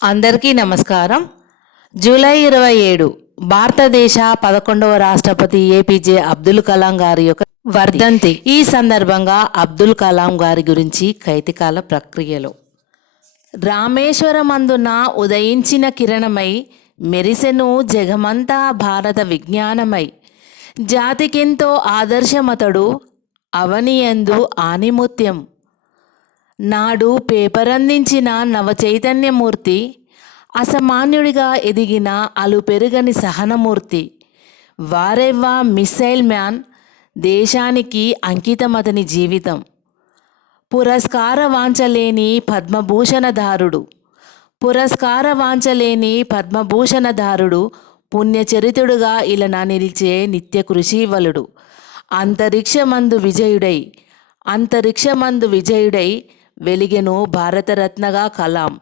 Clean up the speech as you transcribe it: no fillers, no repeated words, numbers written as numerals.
అందరికీ నమస్కారం. జూలై 27 భారతదేశ 11వ రాష్ట్రపతి ఏపీజే అబ్దుల్ కలాం గారి యొక్క వర్ధంతి. ఈ సందర్భంగా అబ్దుల్ కలాం గారి గురించి కైతికాల ప్రక్రియలో రామేశ్వరమందున ఉదయించిన కిరణమై మెరిసెను జగమంతా భారత విజ్ఞానమై, జాతికెంతో ఆదర్శమతడు అవనియందు ఆనిముత్యం. నాడు పేపరందించిన నవచైతన్యమూర్తి, అసామాన్యుడిగా ఎదిగిన అలుపెరుగని సహనమూర్తి. వారెవ్వా మిస్సైల్ మ్యాన్, దేశానికి అంకితమతని జీవితం. పురస్కార వాంఛలేని పద్మభూషణధారుడు, పురస్కార వాంఛలేని పద్మభూషణధారుడు, పుణ్యచరితుడుగా ఇలన నిలిచే నిత్య కృషీవలుడు. అంతరిక్షమందు విజయుడై వెలిగెను భారతరత్నగా కలాం.